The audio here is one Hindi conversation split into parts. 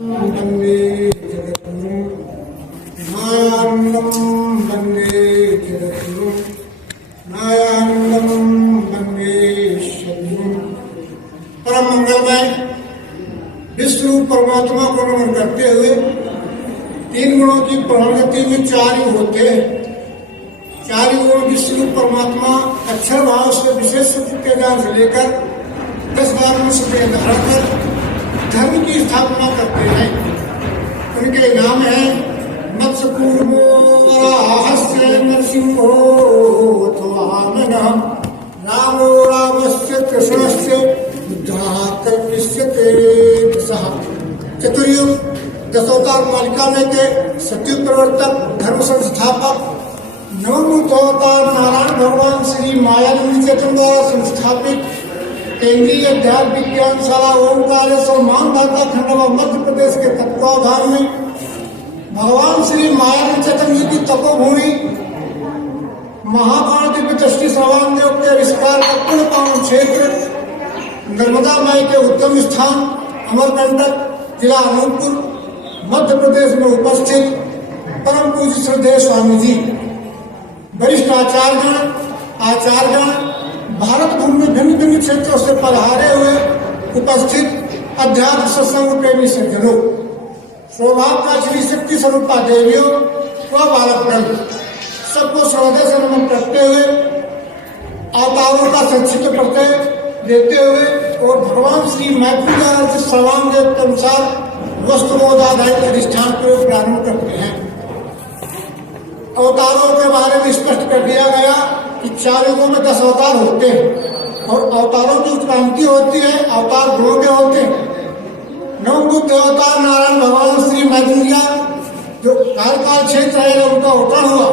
वन्दे जगद्गुरुं नायानन्दं वन्दे जगद्गुरुं नायानन्दं वन्दे सद्गुरुं। परम मंगलमय विष्णु परमात्मा को नमन करते हुए तीन गुणों की प्रगति में चार युग होते हैं। चार युगों में विष्णु परमात्मा अक्षर भाव से विशेष के ज्ञान से लेकर 10,000 से धारण कर धर्म की स्थापना करते हैं। उनके नाम है मत्स्यकूर्मो वराहस्य नरसिंहो वामनः रामो रामस्य कृष्णस्य बुद्धाः कल्पिष्यते दशः। चतुर्युग दशोतार मालिका में के सत्युग प्रवर्तक धर्म संस्थापक नवमूर्त अवतार नारायण भगवान श्री मायानंद चेतन द्वारा संस्थापित केंद्रीय अध्यात्म विज्ञान शाला ओंकारेश्वर मानधाता खंडवा मध्य प्रदेश के तत्वाधान में भगवान श्री मायानंद चेतन जी की तपोभूमि महाकाल दिव्य दृष्टि श्रवण देव के आविष्कार का पूर्ण पावन क्षेत्र नर्मदा माई के उत्तम स्थान अमरकंटक जिला अनूपपुर मध्य प्रदेश में उपस्थित परम पूज्य श्रद्धेय स्वामी जी, वरिष्ठ आचार्यगण भारत भूमि में भिन्न भिन्न क्षेत्रों से पधारे हुए उपस्थित अध्यात्म सत्संग प्रेमी सज्जनों, सौभाग्य श्री शक्ति स्वरूपा देवियों व बालक सबको श्रद्धे से नमन करते हुए अवतारों का संक्षिप्त परिचय देते हुए और भगवान श्री मैत्री सलाम के अनुसार वस्तुबोध आधारित अधिष्ठान को प्रारंभ करते हैं। अवतारों के बारे में स्पष्ट कर दिया गया कि चार युगों में 10 अवतार होते हैं और अवतारों की उत्क्रांति होती है, अवतार गुणों के होते हैं। नवबुद्ध अवतार नारायण भगवान श्री मैथिलिया जो काल क्षेत्र है उनका अवतार हुआ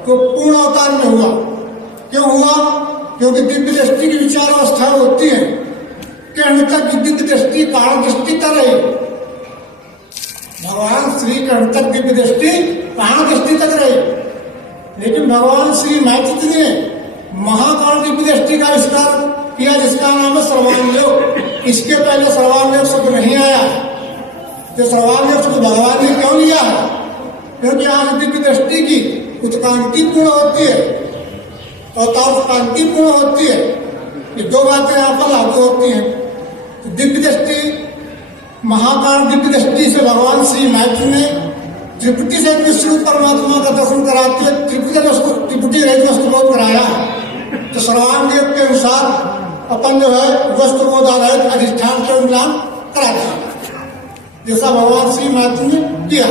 तो पूर्ण अवतार में हुआ। क्यों हुआ? क्योंकि दिव्य दृष्टि की विचार अवस्था होती है कि तक दिव्य दृष्टि कारण दृष्टि कर रही। भगवान श्री कर्ण तक दिव्य दृष्टि कारण दृष्टि तक रही, लेकिन भगवान श्री मैत्री ने महाकाल दिव्य दृष्टि का आविष्कार किया जिसका नाम है सर्वांग। इसके पहले सर्वांग शब्द नहीं आया। जो सर्वांग शब्द भगवान ने क्यों लिया है? क्योंकि आज दिव्य दृष्टि की उत्क्रांति पूर्ण होती है, अवतार उत्क्रांति पूर्ण होती है। ये दो बातें यहाँ पर लागू होती हैं। तो दिव्य दृष्टि महाकाल दिव्य दृष्टि से भगवान श्री मैत्री ने त्रिपुटी से विष्णु परमात्मा का दर्शन कराते हुए त्रिपुटी रहित वस्तुबोध कराया। तो सर्वांग के अनुसार अपन जो है वस्तुबोध आधारित अधिष्ठान का नाम कराते हैं, जैसा भगवान श्री मैत्री ने किया।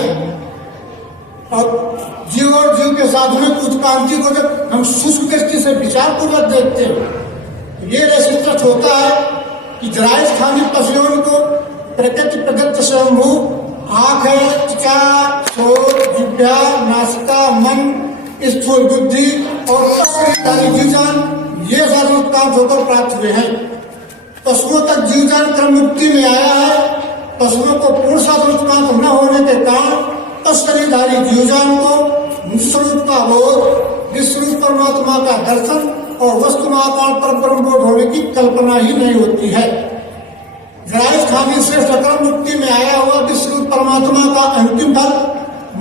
और जीव और जीव के साथ में उत्क्रांति को जब हम सूक्ष्म दृष्टि से विचार पूर्वक देखते हैं, ये स्पष्ट होता है कि जराय स्थानीय पशुओं को प्रकृति प्रदत्त स्वयंभू आँख है, त्वचा, सोच, जिह्वा, नासिका, मन, स्थूल बुद्धि और जीवजान ये सारे उत्क्रांत होकर प्राप्त हुए हैं। पशुओं तक जीवजान क्रम मुक्ति में आया है। पशुओं को पूर्ण साधन उत्क्रांत न होने के कारण तत्शरीरधारी जीवजान को स्वरूप का बोध, विष्णु परमात्मा का दर्शन और वस्तुमाकार पर ब्रह्म बोध होने की कल्पना ही नहीं होती है। जरायुस्थानी श्रेष्ठ क्रम मुक्ति में आया हुआ विष्णु परमात्मा का अंतिम फल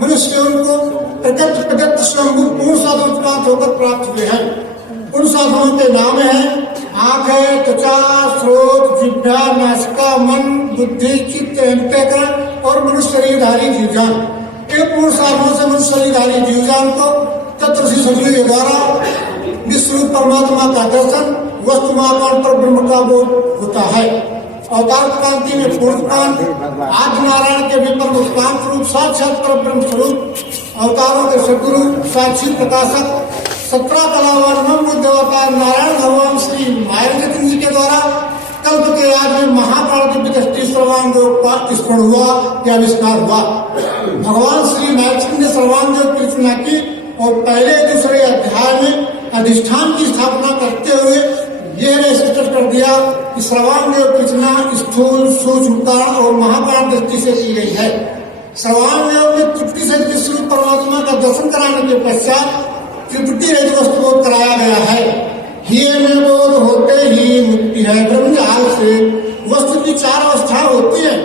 मनुष्यों को प्रकृति प्रदत्त स्वयं पूर्ण साधन उत्क्रांत होकर प्राप्त हुए हैं। उन साधनों के नाम है आँख है, त्वचा, स्रोत, जिह्वा, नासिका, मन, बुद्धि, चित्त, अंतःकरण और मनुष्य शरीरधारी जीवजान। इन पूर्ण साधनों से मनुष्य शरीरधारी जीवजान को तत्व शरीर के द्वारा विष्णु परमात्मा का दर्शन वस्तुमाकार पर ब्रह्म का बोध होता है। अवतार क्रांति में पूर्णकांत आदि नारायण के विपरीत उत्क्रांत रूप साक्षात पर ब्रह्म स्वरूप अवतारों के सदगुरु साक्षी प्रकाशक 17 कलावान बुद्ध अवतार नारायण भगवान श्री मायानंद जी के द्वारा कल्प के आज में महाकाल दिव्य दृष्टि सर्वांग का स्मरण हुआ या आविष्कार हुआ। भगवान श्री मैत्री ने सर्वांग की रचना की और पहले दूसरे अध्याय में अधिष्ठान की स्थापना करते हुए यह स्पष्ट कर दिया कि सर्वांग की रचना स्थूल, सूक्ष्म, कारण और महाकाल दृष्टि से की गई है। सर्वांग में त्रिपुटी से विष्णु परमात्मा का दर्शन कराने के पश्चात त्रिपुटी रहित वस्तुबोध कराया गया है। ही में बोध होते ही मुक्ति है। ब्रह्मजाल से वस्तु की 4 अवस्था होती है।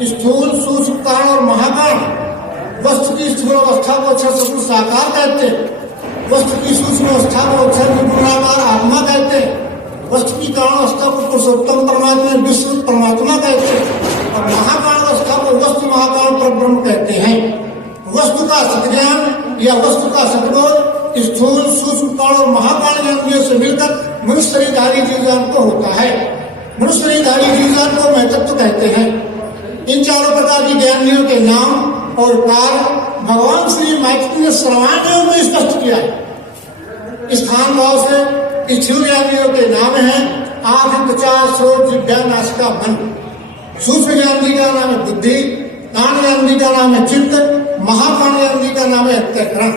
स्थूल, सूक्ष्म, कारण और महाकारण। वस्तु की स्थूल अवस्था को अक्षर सगुण साकार कहते हैं। वस्तु की सूक्ष्म अवस्था को अक्षर निर्गुणाकार आत्मा कहते हैं। वस्तु की कारण अवस्था को पुरुषोत्तम परमात्मा विश्व परमात्मा कहते हैं और महाकारण अवस्था को वस्तु महाकारण परब्रह्म कहते हैं। वस्तु का सतज्ञान या वस्तु का सतबोध स्थूल, सूक्ष्म, कारण और महाकारण ज्ञानियों से मिलकर मनुष्य शरीरधारी जीवजान को होता है। मनुष्य शरीरधारी जीवजान को महतत्व कहते हैं। इन चारों प्रकार की ज्ञानियों के नाम और कार्य भगवान श्री माइत्री ने सर्वांग में स्पष्ट किया। स्थान भाव से स्थूल ज्ञानियों के नाम है आंख, त्वचा, श्रोत्र, जिह्वा, नासिका, मन। सूक्ष्म ज्ञानी का नाम है बुद्धि, कारण ज्ञानी का नाम है चित्त, महाकारण ज्ञानी का नाम है अंतःकरण।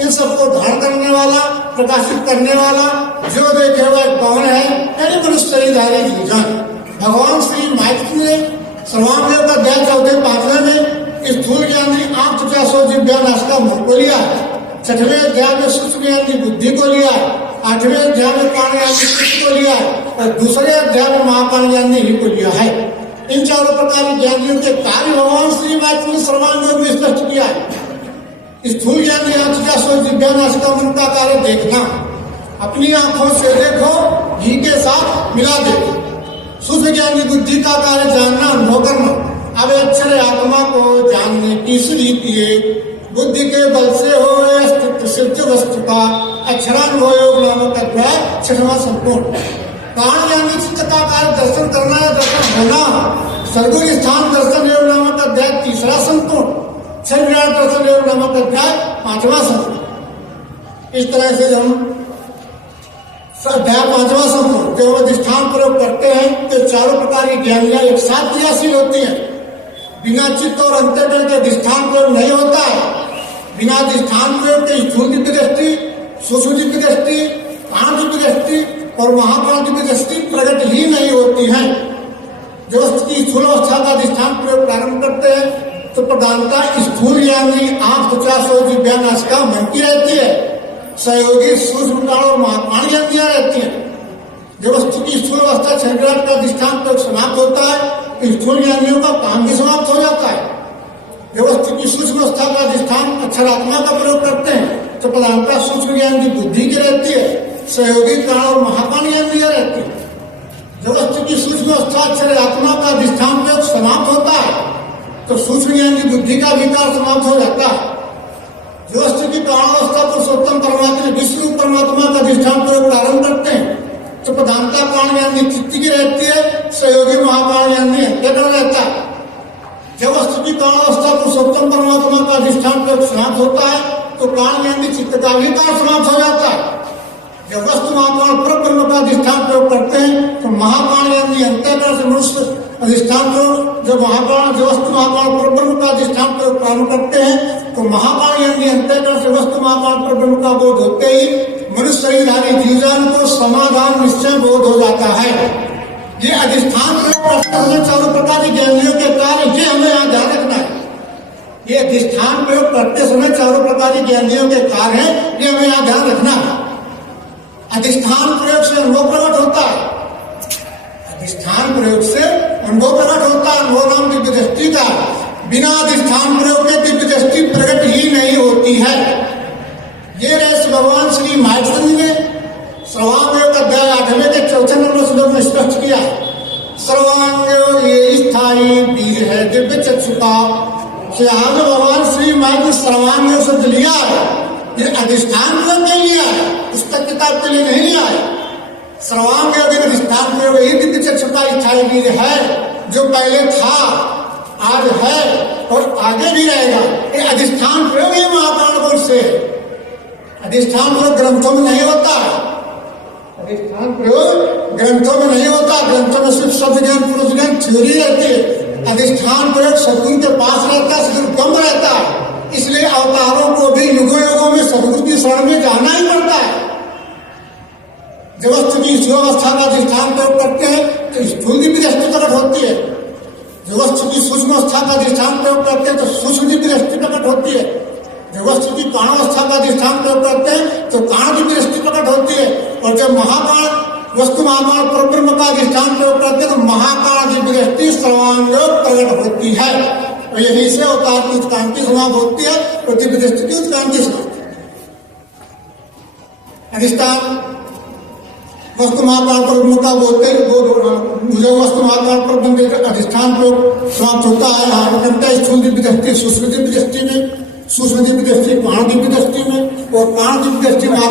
इन सबको धारण करने वाला, प्रकाशित करने वाला, जो देखे हुआ कौन है, यानी मनुष्य शरीरधारी जीवजान। भगवान श्री माइत्री ने सर्वांग का अध्याय 4-5 में स्थूल ज्ञानी आंख, त्वचा, श्रोत्र, जिह्वा, नासिका, मन को लिया। 6वें अध्याय में सूक्ष्म ज्ञानी बुद्धि को लिया। 8वें अध्याय में कारण ज्ञानी चित्त को लिया और दूसरे अध्याय में महाकारण ज्ञानी ही को लिया है। इन चारों प्रकार के ज्ञानियों के कार्य भगवान श्री माइत्री ने सर्वांग में स्पष्ट किया है। स्थूल ज्ञानी आंख, त्वचा, श्रोत्र, जिह्वा, नासिका, मन का कार्य देखना, अपनी आंखों से देखो, घी के साथ मिला देखो। सूक्ष्म ज्ञानी बुद्धि का कार्य जानना, अनुभव करना। अब अक्षर आत्मा को जानने की रीति बुद्धि के बल से हो अस्तित्व सिद्ध वस्तु का अक्षरानुभव योग नामक अध्याय 6वां संपूर्ण। कारण ज्ञानी चित्त का कार्य दर्शन करना या दर्शन होना, सर्गुण स्थान दर्शन योग नामक अध्याय 3रा संपूर्ण। क्षण विराट दर्शन योग नामक अध्याय 5वां संपूर्ण। इस तरह से हम अध्याय 5वां संपूर्ण जब अधिष्ठान प्रयोग करते हैं तो चारों प्रकार की ज्ञानियां एक साथ क्रियाशील होती हैं। बिना चित्त और अंतःकरण के अधिष्ठान प्रयोग नहीं होता है। बिना अधिष्ठान प्रयोग के स्थूल दिव्य दृष्टि, सूक्ष्म दिव्य दृष्टि, कारण दिव्य दृष्टि और महाकारण दिव्य दृष्टि प्रकट ही नहीं होती है। जब वस्तु की स्थूल अवस्था का अधिष्ठान प्रयोग प्रारंभ करते हैं तो प्रधानता स्थूल यानी आंख, त्वचा, श्रोत्र, जिह्वा, नासिका, मन की रहती है। सहयोगी सूक्ष्म कारण और महाकारण ज्ञानियां रहती हैं। जब वस्तु की स्थूल अवस्था क्षण का अधिष्ठान प्रयोग समाप्त होता है तो स्थूल ज्ञानियों का काम भी समाप्त हो जाता है। जब वस्तु की सूक्ष्म अवस्था का अधिष्ठान अक्षरात्मा का प्रयोग करते हैं तो प्रधानता सूक्ष्म ज्ञान की बुद्धि की रहती है। सहयोगी कारण और महाकारण ज्ञानियां रहती है। जब वस्तु की सूक्ष्म अवस्था अक्षरात्मा का अधिष्ठान प्रयोग समाप्त होता है तो सूक्ष्म ज्ञान की बुद्धि का विकार समाप्त हो जाता है। जो वस्तु की कारावस्था पुरुषोत्तम परमात्मा विश्व परमात्मा का अधिष्ठान प्रयोग प्रारंभ करते हैं तो प्रधानता कारण ज्ञानी चित्त की रहती है। सहयोगी महाकारण ज्ञानी अंतःकरण रहता है। जब वस्तु की कारावस्था पुरुषोत्तम परमात्मा का अधिष्ठान प्रयोग समाप्त होता है तो कारण ज्ञानी चित्त का विकार समाप्त हो जाता है। जब वस्तु महाकारण परब्रह्म का अधिष्ठान प्रयोग करते हैं तो महाकारण ज्ञानी अंतःकरण से मनुष्य अधिष्ठान प्रयोग जब वस्तु महाकारण परब्रह्म का अधिष्ठान प्रयोग प्रारंभ करते हैं तो महाकारण यानी अंतःकरण से वस्तु महाकारण परब्रह्म का बोध होते ही मनुष्य शरीरधारी जीवजान को समाधान निश्चय बोध हो जाता है। ये अधिष्ठान प्रयोग चारों प्रकार के ज्ञानियों के कार्य ये हमें यहाँ ध्यान रखना है। ये अधिष्ठान प्रयोग करते समय चारों प्रकार के ज्ञानियों के कार्य है ये हमें यहाँ ध्यान रखना है। अधिष्ठान प्रयोग से अनुभव प्रकट होता है। अधिष्ठान प्रयोग से अनुभव प्रकट होता है। अनुभव नाम दिव्य दृष्टि का बिना अधिष्ठान प्रयोग के दिव्य दृष्टि प्रकट ही नहीं होती है। ये रहस्य भगवान श्री माइत्री ने सर्वांग अध्याय 8वें के 4 नंबर श्लोक में स्पष्ट किया। सर्वांग ये स्थायी वीर है दिव्य चक्षुता से यहाँ में भगवान श्री माइत्री सर्वांग शब्द लिया है। ये अधिष्ठान प्रयोग नहीं लिया है, पुस्तक किताब के लिए नहीं लिया है। सर्वांग अधिष्ठान प्रयोग ही दिव्य चक्षुता स्थायी वीर है जो पहले था, आज है और आगे भी रहेगा। ये अधिष्ठान प्रयोग ही महाकारण कोश से अधिष्ठान प्रयोग ग्रंथों में नहीं होता। अधिष्ठान प्रयोग ग्रंथों में नहीं होता। ग्रंथों में सिर्फ शब्द ज्ञान पुरुष ज्ञान थ्योरी रहती है। अधिष्ठान प्रयोग सदगुरु के पास रहता है, सदगुरु कम रहता है। इसलिए अवतारों को भी युगों युगों में सदगुरु की शरण में जाना ही पड़ता है। जब वस्तु की अवस्था का अधिष्ठान प्रयोग करते हैं तो स्थूल दिव्य दृष्टि प्रकट होती है। जो वस्तु की सूक्ष्म अवस्था का अधिष्ठान प्रयोग करते हैं तो सूक्ष्म दिव्य दृष्टि प्रकट होती है। जब वस्तु की काणावस्था का अधिष्ठान प्रयोग करते हैं तो कारण दिव्य दृष्टि प्रकट होती है। और जब महाकारण वस्तु महाकाल परब्रह्म का अधिष्ठान प्रयोग करते तो महाकाल दिव्य दृष्टि सर्वांगयोग प्रकट होती है और यही से अवतार की उत्क्रांति समाप्त होती है और दिव्य दृष्टि की उत्क्रांति समाप्त होती है। अधिष्ठान वस्तु महाकाल परब्रह्म का बोलते जो वस्तु महाकाल परब्रह्म का अधिष्ठान प्रयोग समाप्त होता है यहाँ स्थूल दिव्य दृष्टि सूक्ष्म दिव्य दृष्टि में, सूक्ष्म दिव्य दृष्टि प्राण दिव्य दृष्टि में और प्राण दिव्य दृष्टि